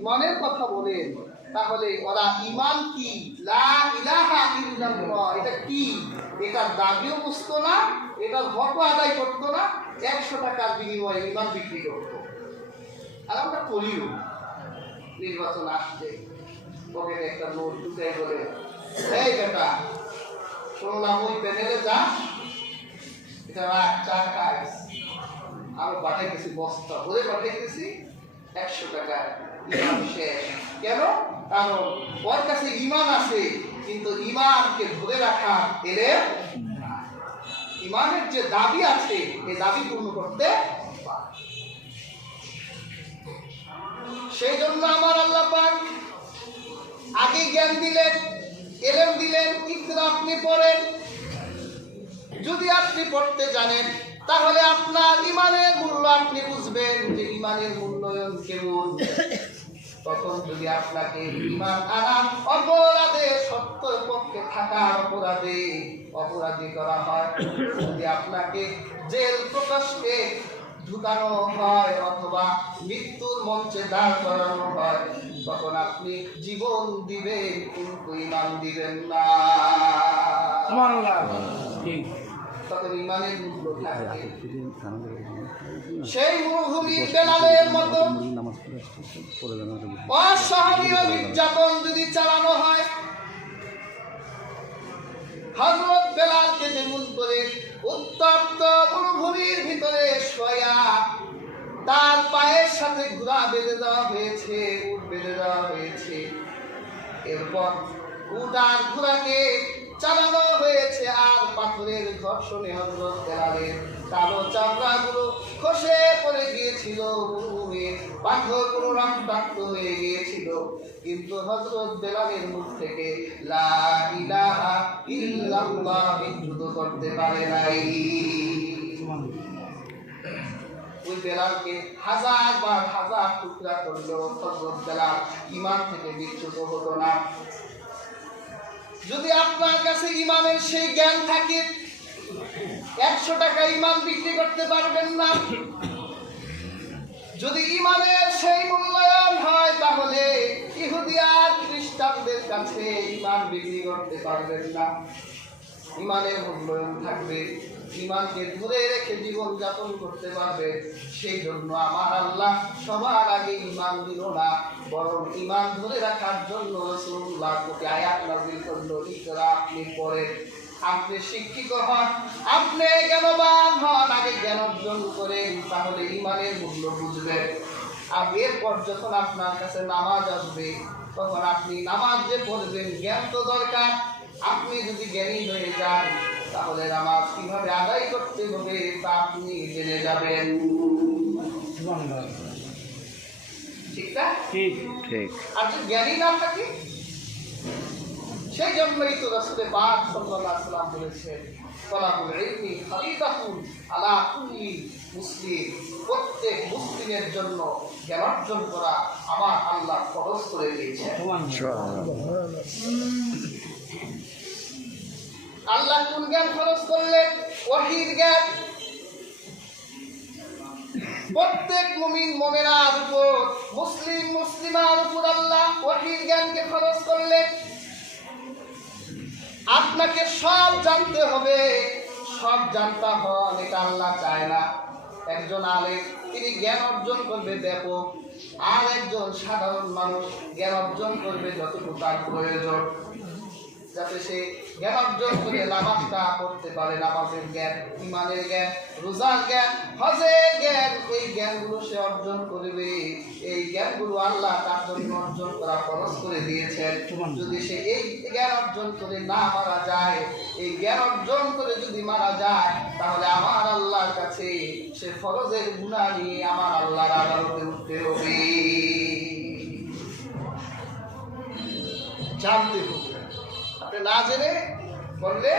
ইমানের কথা বলেন, তাহলে ওরা ইমান কি, লা ইলাহা ইল্লাল্লাহ এটা কি, এটার দাবিও বুঝতো না, এটার হকও আদায় করতো না, 100 টাকার বিনিময়ে ইমান বিক্রি করতো। আর আমরা করিও। নির্বাচন আসছে, পকেটে একটা নোট ঢুকে বলে, এই বেটা শুনলাম ওই প্যানেলে যাস, এটা রাখ, চা খাইস, আরো পাঠাইতেছি বস্তা ভরে পাঠাইতেছি, 100 টাকা ইমান শেষ। কেন? কারণ ওর কাছে ইমান আছে, কিন্তু ইমানকে ধরে রাখা এলে ইমানের যে দাবি আছে এই দাবি পূর্ণ করতে পারে। সেই জন্য আমার আল্লাহ পাক আগে জ্ঞান দিলেন, এলেম দিলেন, ইকরা আপনি পড়েন। যদি আপনি পড়তে জানেন তাহলে আপনার ইমানের মূল্য আপনি বুঝবেন যে ইমানের মূল্যায়ন কেমন। তখন যদি আপনাকে ইমান আনা অপরাধে, সত্যের পক্ষে থাকার অপরাধী করা হয়, যদি আপনাকে জেল প্রকাশকে ঢুকানো হয় অথবা মৃত্যুর মঞ্চে দাঁড় করানো হয়, তখন আপনি জীবন দিবেন কিন্তু ইমান দিবেন না। তখন ইমানের মূল্য থাকবে। সেই মরুভূমির বেলালের মতো অসহনীয় নির্যাতন যদি চালানো হয়, হযরত বেলালকে যেমন করে উত্তপ্ত মরুভূমির ভিতরে শোয়া তার পায়ের সাথে ঘোড়া বেঁধে দেওয়া হয়েছে, উট বেঁধে দেওয়া হয়েছে, এরপর উট আর ঘোড়াকে চালানো হয়েছে, আর পাথরের ঘর্ষণে হযরত বেলালের কালো চামড়াগুলো খসে পড়ে গিয়েছিল, পাথরগুলো রক্তাক্ত হয়ে গিয়েছিল, কিন্তু হযরত বেলালের মুখ থেকে লা ইলাহা ইল্লাল্লাহ বিশুদ্ধ করতে পারে নাই। ওই বেলালকে হাজার টুকরা করলেও হযরত বেলাল ঈমান থেকে বিচ্যুত হতো না। যদি আপনার কাছে ঈমানের সেই জ্ঞান থাকে, 100 টাকা ঈমান বিক্রি করতে পারবেন না। যদি ঈমানের সেই মূল্যায়ন হয়, তাহলে ইহুদি আর খ্রিস্টানদের কাছে ঈমান বিক্রি করতে পারবেন না। ঈমানের মূল্যায়ন থাকবে, ঈমানকে ধরে রেখে জীবন যাপন করতে পারবে। সেই জন্য আমার আল্লাহ সবার আগে ঈমান দিল না, বরং ঈমান ধরে রাখার জন্য রাসূলুল্লাহ কে আয়াত নাযিল করলো, ইকরা আপনি পড়েন। আপনি শিক্ষিত হন, আপনি জ্ঞানবান হন, আগে জ্ঞান অর্জন করেন, তাহলে ঈমানের মূল্য বুঝবেন। আর এরপর যখন আপনার কাছে নামাজ আসবে, তখন আপনি নামাজ যে পড়বেন, জ্ঞান তো দরকার। আপনি যদি জ্ঞানী হয়ে যান, তাহলে নামাজ কিভাবে আদায় করতে হবে তা আপনি জেনে যাবেন। ঠিক না? ঠিক। আর যদি জ্ঞানী না থাকে, সেই জন্যই তো রাসূল পাক সাল্লাল্লাহু আলাইহি ওয়াসাল্লাম বলেছেন, তালাবুল ইলমি ফারিদাতুন আলা কুল্লি মুসলিম, প্রত্যেক মুসলিমের জন্য জ্ঞান অর্জন করা আমার আল্লাহ ফরজ করে দিয়েছেন। আল্লাহ কোন জ্ঞান ফরজ করলেন? ওহীর জ্ঞান। প্রত্যেক মুমিন মুমিনার উপর, মুসলিম মুসলিমার উপর আল্লাহ ওহীর জ্ঞানকে ফরজ করলেন। আপনাকে সব জানতে হবে, সব জানতে হন, এটা আল্লাহ চায় না। একজন আলেম তিনি জ্ঞান অর্জন করবে ব্যাপক, আর একজন সাধারণ মানুষ জ্ঞান অর্জন করবে যতটুকু তার প্রয়োজন, যাতে সে জ্ঞান অর্জন করে নামাজটা পড়তে পারে। নামাজের জ্ঞান, ঈমানের জ্ঞান, রোজার জ্ঞান, হজের জ্ঞান, এই জ্ঞানগুলো সে অর্জন করবে। এই জ্ঞানগুলো আল্লাহ তার জন্য অর্জন করা ফরজ করে দিয়েছেন। যদি সে এই জ্ঞান অর্জন করে না মারা যায়, এই জ্ঞান অর্জন করে যদি মারা যায়, তাহলে আমার আল্লাহর কাছে সে ফরজের গুনাহ নিয়ে আমার আল্লাহর আদালতে উঠতে হবে। জানতে হবে, আপনি না জেনে বললে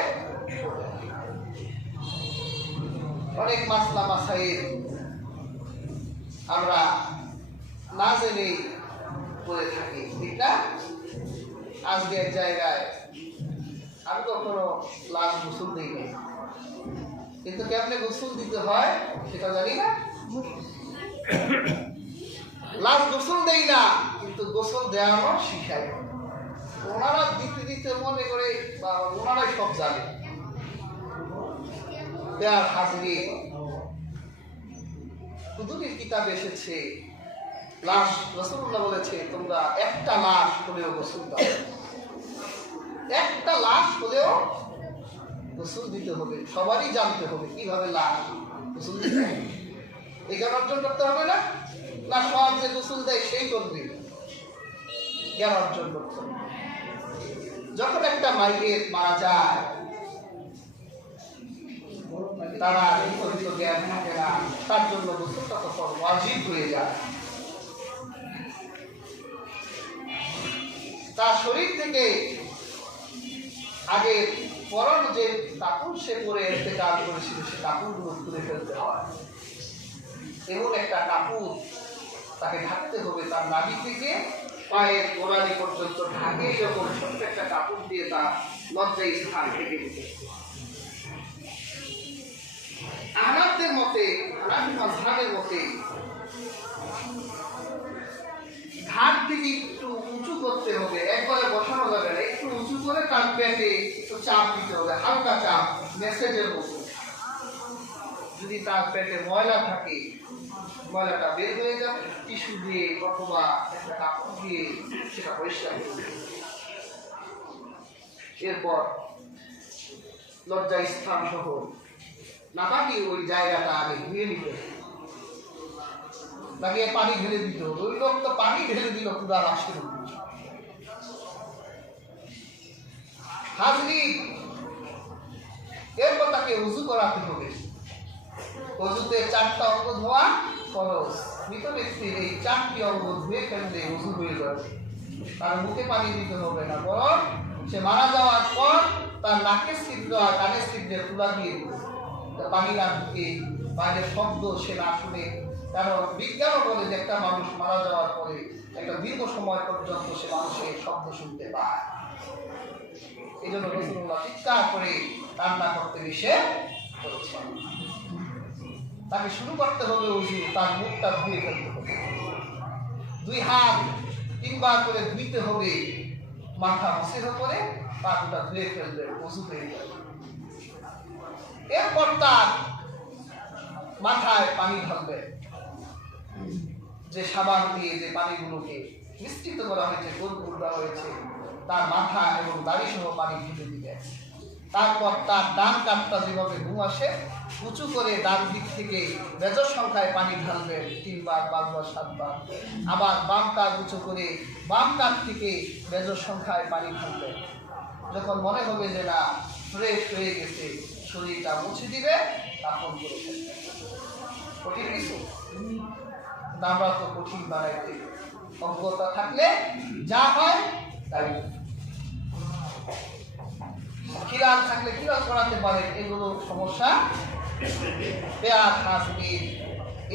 অনেক মাসলা মাসাইল আমরা না জেনে পড়ে থাকি, ঠিক না? আজকে এক জায়গায় আমি কখনো লাশ গোসল দিই না, কিন্তু কেমনে গোসল দিতে হয় সেটা জানি না। লাশ গোসল দেই না, কিন্তু কিন্তু গোসল দেওয়ানো শিখায়। ওনারা দিতে দিতে মনে করে বা ওনারাই সব জানে। দেয়ার হাজিরি হুজুরের কিতাবে এসেছে, লাশ রাসূলুল্লাহ বলেছে তোমরা একটা লাশ হলেও গোসল দাও, একটা লাশ হলেও গোসল দিতে হবে। সবারই জানতে হবে কিভাবে লাশ গোসল দিতে হবে। জ্ঞান অর্জন করতে হবে না? না সব যে গোসল দেয় সেই করবে? জ্ঞান অর্জন করতে হবে। যখন একটা মাইয়ের মারা যায় তারা নির্ধারিত জ্ঞান থাকে না, তার জন্য গোসলটা তখন ওয়াজিব হয়ে যায়। তার শরীর থেকে আগে পরানো যে কাপড় সে পরে ইন্তেকাল করেছিল সে কাপড়গুলো খুলে ফেলতে হয়। এমন একটা কাপড় তাকে ঢাকতে হবে, তার নাভি থেকে পায়ের গোড়ালি পর্যন্ত ঢাকে এরকম ছোট্ট একটা কাপড় দিয়ে তার লজ্জায় স্থান ঢেকে দিতে। আহনাফদের মতে, হানাফি মাযহাবের মতে ঘাট থেকে একটু উঁচু করতে হবে, একবারে বসানো যাবে না, একটু উঁচু করে তার পেটে একটু চাপ দিতে হবে, হালকা চাপ, মেসেজের মতো। যদি তার পেটে ময়লা থাকে ময়লাটা বের হয়ে যাবে, টিস্যু দিয়ে অথবা একটা কাপড় দিয়ে সেটা পরিষ্কার করবে। এরপর লজ্জা স্থান সহ নাকি ওই জায়গাটা আগে ধুয়ে নিতে, তাকে পানি ঢেলে দিত। ওই লোক তো পানি ঢেলে দিল পুরা লাশের উপর। হাজরি এরপর তাকে উযু করাতে হবে। অজুতে 4টা অঙ্গ ধোয়া ফরজ। মৃত ব্যক্তির এই 4টি অঙ্গ ধুয়ে ফেললে উযু হয়ে যাবে। তার মুখে পানি দিতে হবে না, বরং সে মারা যাওয়ার পর তার নাকের ছিদ্র আর কানের ছিদ্রে তুলা দিয়ে দিবে, পানি না ঢুকে বাইরের শব্দ সে না শুনে। কারণ বিজ্ঞানও বলে যে একটা মানুষ মারা যাওয়ার পরে একটা দীর্ঘ সময় পর্যন্ত সে মানুষের শব্দ শুনতে পায়। এই জন্য রাসূলুল্লাহ চিৎকার করে কান্না করতে নিষেধ করেছেন। তাকে শুরু করতে হবে উযু, তার মুখটা ধুয়ে ফেলতে হবে, 2 হাত 3 বার করে ধুইতে হবে, মাথা মুছের উপরে পাটা ধুয়ে ফেলবে, উযু হয়ে যাবে। এরপর তার মাথায় পানি ঢালবে, যে সাবান দিয়ে যে পানিগুলোকে মিশ্রিত করা হয়েছে, গোল দেওয়া হয়েছে, তার মাথা এবং দাড়ি সহ পানি ঢেলে দিবে। তারপর তার ডান কাঁধটা যেভাবে ঘুম আসে উঁচু করে ডান দিক থেকে বেজর সংখ্যায় পানি ঢালবেন, 3 বার 5 বার 7 বার। আবার বাম কাঁধ উঁচু করে বাম কাঁধ থেকে বেজর সংখ্যায় পানি ঢালবেন। যখন মনে হবে যে না ফ্রেশ হয়ে গেছে, শরীরটা মুছে দিবে, তখন করে ফেলবে। কঠিন কিছু আমরা তো কঠিন বানাইতে, অজ্ঞতা থাকলে যা হয় তাই। খিলাল থাকলে খিলাল করাতে পারে, এগুলো সমস্যা। পেয়ার হাজরিন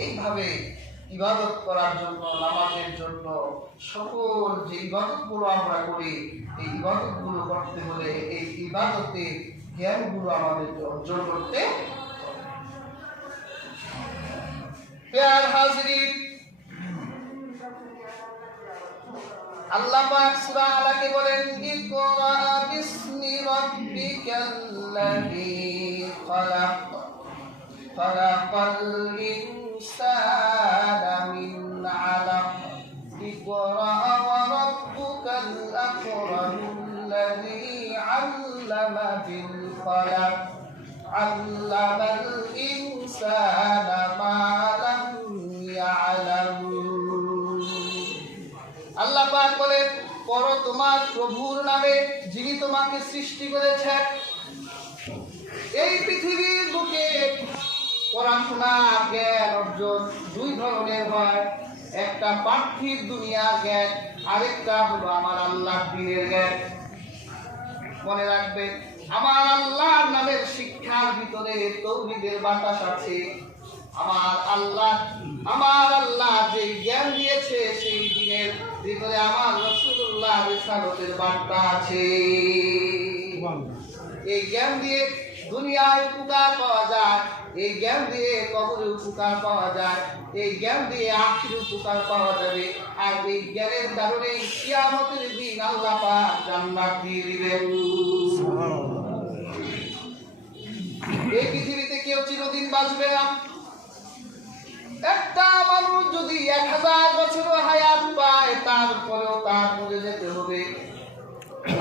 এইভাবে ইবাদত করার জন্য, নামাজের জন্য সকল যে ইবাদতগুলো আমরা করি, এই ইবাদতগুলো করতে হলে এই ইবাদতে জ্ঞানগুলো আমাদেরকে অর্জন করতে। পেয়ার হাজরিন আল্লাহ পাক সূরা আলাকে বলেন, ইকরা বিসমি রাব্বিকাল্লাযী খালাক খালাকাল ইনসানা মিন আলাক ইকরা ওয়া রাব্বুকাল আকরামুল্লাযী আল্লামা বিল কলম আল্লামাল ইনসানা মা লাম ইয়ালাম। আল্লাহ পাক বলেন, পড়ো তোমার প্রভুর নামে যিনি তোমাকে সৃষ্টি করেছেন। এই পৃথিবীর বুকে পড়াশোনা জ্ঞান অর্জন 2 ধরনের হয়, একটা পার্থিব দুনিয়ার জ্ঞান, আরেকটা হলো আমার আল্লাহর দ্বীনের জ্ঞান। মনে রাখবেন, আমার আল্লাহর নামের শিক্ষার ভিতরে তাওহীদের বাতাস আছে। আমার আল্লাহ যে জ্ঞান দিয়েছে সেই দিনের ভিতরে আমার রাসূলুল্লাহ রিসালাতের বার্তা আছে। এই জ্ঞান দিয়ে দুনিয়ায় উপকার পাওয়া যায়, এই জ্ঞান দিয়ে কবরে উপকার পাওয়া যায়, এই জ্ঞান দিয়ে আখিরে উপকার পাওয়া যাবে। আর এই জ্ঞানের কারণে কিয়ামতের দিন আল্লাহ পাক জান্নাত দিয়ে দিবেন। এই পৃথিবীতে কেউ চিরদিন বাঁচবে না। একটা মানুষ যদি 1000 বছর হায়াত পায়, তারপরেও তার মরে যেতে হবে।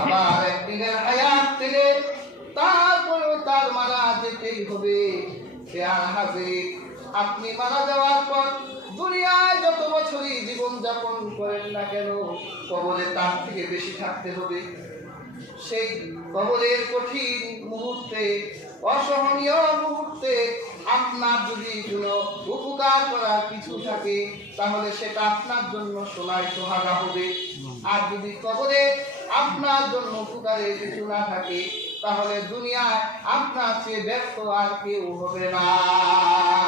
আবার একদিনের হায়াত পেলে তারপরেও তার মারা যেতেই হবে। আর হাজির, আপনি মারা যাওয়ার পর দুনিয়ায় যত বছরই জীবন যাপন করেন না কেন, কবরে তার থেকে বেশি থাকতে হবে। সেই কবরের কঠিন মুহূর্তে, অসহনীয় মুহূর্তে আপনার যদি কোনো উপকার করার কিছু থাকে, তাহলে সেটা আপনার জন্য সোনায় সোহাগা হবে। আর যদি কবরে আপনার জন্য উপকারের কিছু না থাকে, তাহলে দুনিয়ায় আপনার চেয়ে ব্যর্থ আর কেউ হবে না।